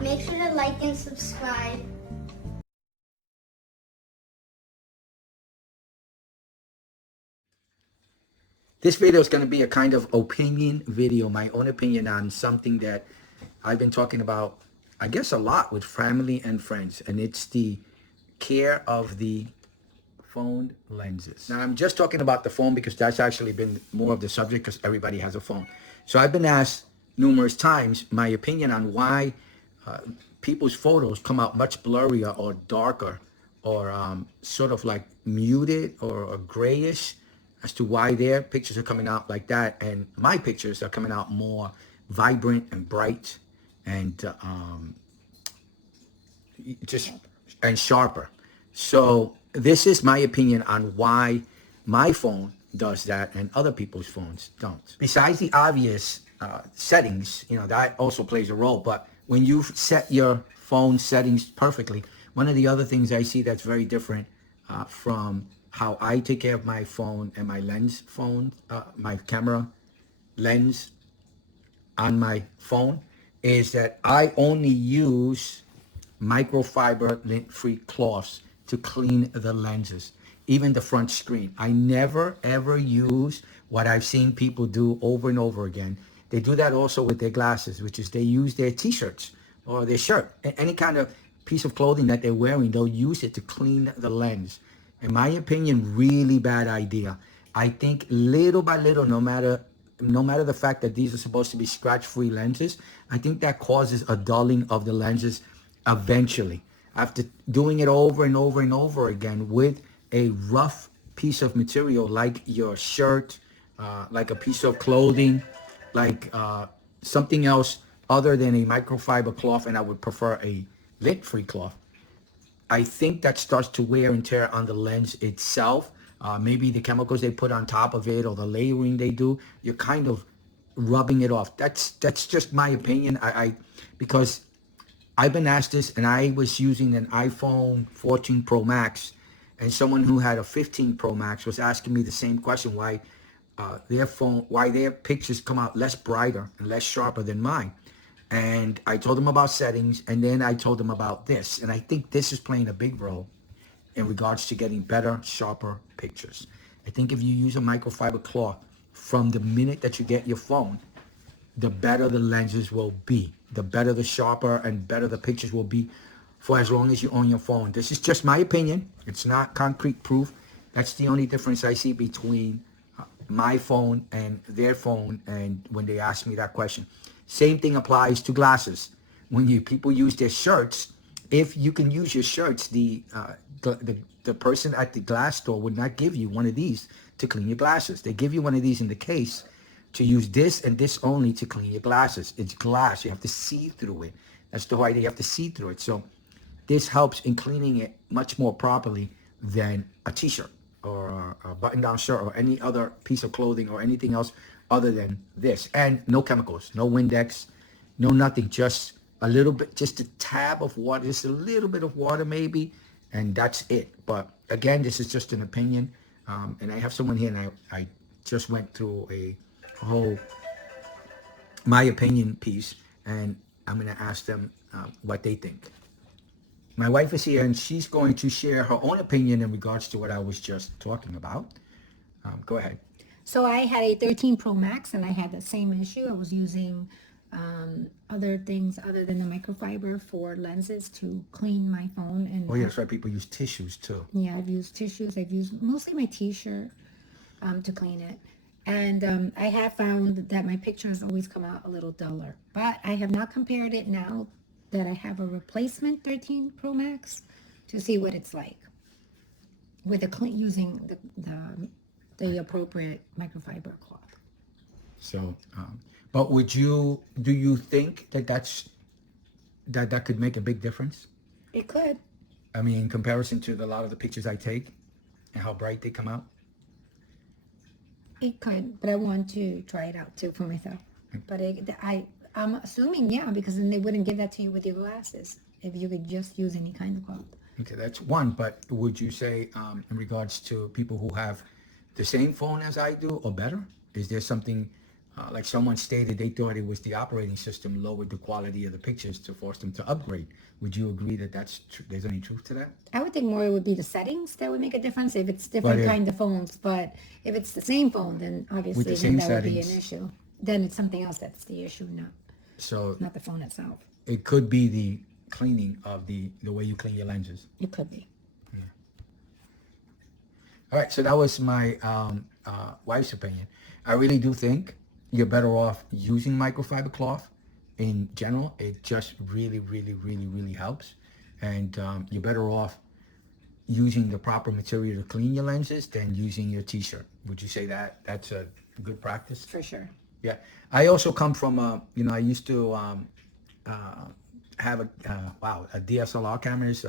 Make sure to like and subscribe. This video is going to be a kind of opinion video, my own opinion on something that I've been talking about, I guess, a lot with family and friends, and it's the care of the phone lenses. Now, I'm just talking about the phone because that's actually been more of the subject because everybody has a phone. So I've been asked numerous times my opinion on why people's photos come out much blurrier or darker or sort of like muted or grayish, as to why their pictures are coming out like that and my pictures are coming out more vibrant and bright and just and sharper. So this is my opinion on why my phone does that and other people's phones don't. Besides the obvious settings, that also plays a role. But when you set your phone settings perfectly, one of the other things I see that's very different from how I take care of my phone and my lens phone, my camera lens on my phone, is that I only use microfiber lint-free cloths to clean the lenses, even the front screen. I never ever use what I've seen people do over and over again. They do that also with their glasses, which is they use their t-shirts or their shirt, any kind of piece of clothing that they're wearing, they'll use it to clean the lens. In my opinion, really bad idea. I think little by little, no matter the fact that these are supposed to be scratch-free lenses, I think that causes a dulling of the lenses eventually. After doing it over and over and over again with a rough piece of material like your shirt, like a piece of clothing, like something else other than a microfiber cloth, and I would prefer a lint-free cloth, I think that starts to wear and tear on the lens itself. Maybe the chemicals they put on top of it or the layering they do, you're kind of rubbing it off. That's just my opinion. Because I've been asked this, and I was using an iPhone 14 Pro Max, and someone who had a 15 Pro Max was asking me the same question: why their pictures come out less brighter and less sharper than mine. And I told them about settings, and then I told them about this. And I think this is playing a big role in regards to getting better, sharper pictures. I think if you use a microfiber cloth from the minute that you get your phone, the better the lenses will be, the better the sharper and better the pictures will be for as long as you own your phone. This is just my opinion. It's not concrete proof. That's the only difference I see between my phone and their phone, and when they ask me that question. Same thing applies to glasses. When people use their shirts, if you can use your shirts, the person at the glass store would not give you one of these to clean your glasses. They give you one of these in the case to use this and this only to clean your glasses. It's glass. You have to see through it. That's the whole idea. You have to see through it. So this helps in cleaning it much more properly than a t-shirt or a button-down shirt or any other piece of clothing or anything else other than this. And no chemicals, no Windex, no nothing, just a little bit, just a tab of water, just a little bit of water maybe, and that's it. But again, this is just an opinion. And I have someone here, and I just went through a whole my opinion piece, and I'm going to ask them what they think. My wife is here, and she's going to share her own opinion in regards to what I was just talking about. Go ahead. So I had a 13 Pro Max, and I had the same issue. I was using other things other than the microfiber for lenses to clean my phone. And oh, yeah, that's right. People use tissues too. Yeah, I've used tissues. I've used mostly my t-shirt to clean it. And I have found that my pictures always come out a little duller. But I have not compared it now that I have a replacement 13 Pro Max to see what it's like with using the appropriate microfiber cloth. So, but do you think that that could make a big difference? It could. I mean, in comparison to a lot of the pictures I take and how bright they come out? It could, but I want to try it out too for myself. But I'm assuming, yeah, because then they wouldn't give that to you with your glasses if you could just use any kind of cloth. Okay, that's one. But would you say, in regards to people who have the same phone as I do or better, is there something like someone stated, they thought it was the operating system lowered the quality of the pictures to force them to upgrade. Would you agree that there's any truth to that? I would think more it would be the settings that would make a difference if it's different kind of phones. But if it's the same phone, then obviously then that would be an issue. Then it's something else that's the issue, not the phone itself. It could be the cleaning of the way you clean your lenses. It could be. Yeah. All right, so that was my wife's opinion. I really do think you're better off using microfiber cloth in general. It just really helps. And you're better off using the proper material to clean your lenses than using your t-shirt. Would you say that that's a good practice? For sure. Yeah. I also come from, I used to have a DSLR cameras.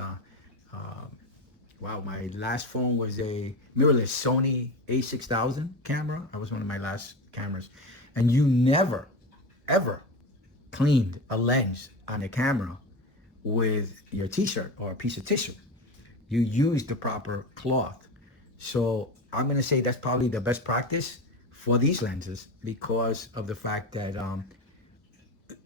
My last phone was a mirrorless Sony A6000 camera. That was one of my last cameras. And you never, ever cleaned a lens on a camera with your t-shirt or a piece of tissue. You used the proper cloth. So I'm going to say that's probably the best practice for these lenses because of the fact that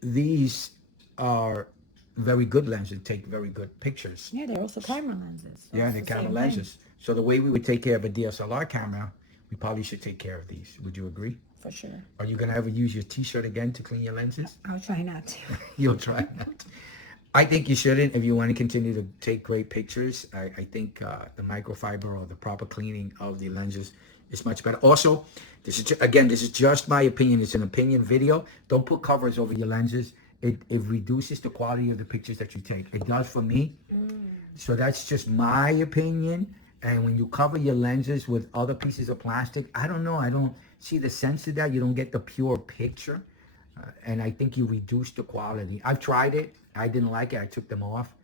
these are very good lenses, take very good pictures. Yeah, they're also camera lenses. So yeah, they're camera lenses. So the way we would take care of a DSLR camera, we probably should take care of these. Would you agree? For sure. Are you going to ever use your t-shirt again to clean your lenses? I'll try not to. You'll try not to. I think you shouldn't if you want to continue to take great pictures. I think the microfiber or the proper cleaning of the lenses is much better. Also, this is just my opinion. It's an opinion video. Don't put covers over your lenses. It reduces the quality of the pictures that you take. It does for me. So that's just my opinion. And when you cover your lenses with other pieces of plastic, I don't know. I don't see the sense of that. You don't get the pure picture. And I think you reduce the quality. I've tried it. I didn't like it. I took them off.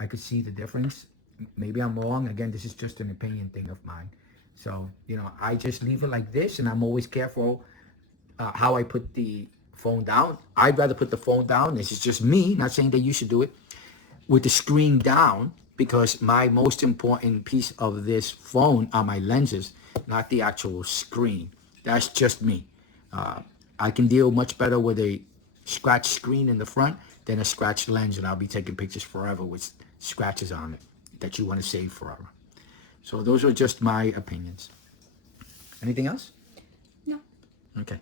I could see the difference. Maybe I'm wrong. Again, this is just an opinion thing of mine. So, I just leave it like this, and I'm always careful how I put the phone down. I'd rather put the phone down. This is just me, not saying that you should do it, with the screen down, because my most important piece of this phone are my lenses, not the actual screen. That's just me. I can deal much better with a scratch screen in the front than a scratch lens, and I'll be taking pictures forever with scratches on it that you want to save forever. So those are just my opinions. Anything else? No. Okay.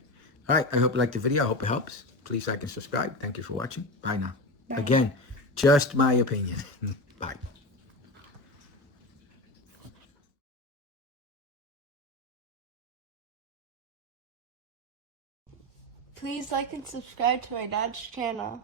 All right. I hope you liked the video. I hope it helps. Please like and subscribe. Thank you for watching. Bye now. Bye. Again, just my opinion. Bye. Please like and subscribe to my dad's channel.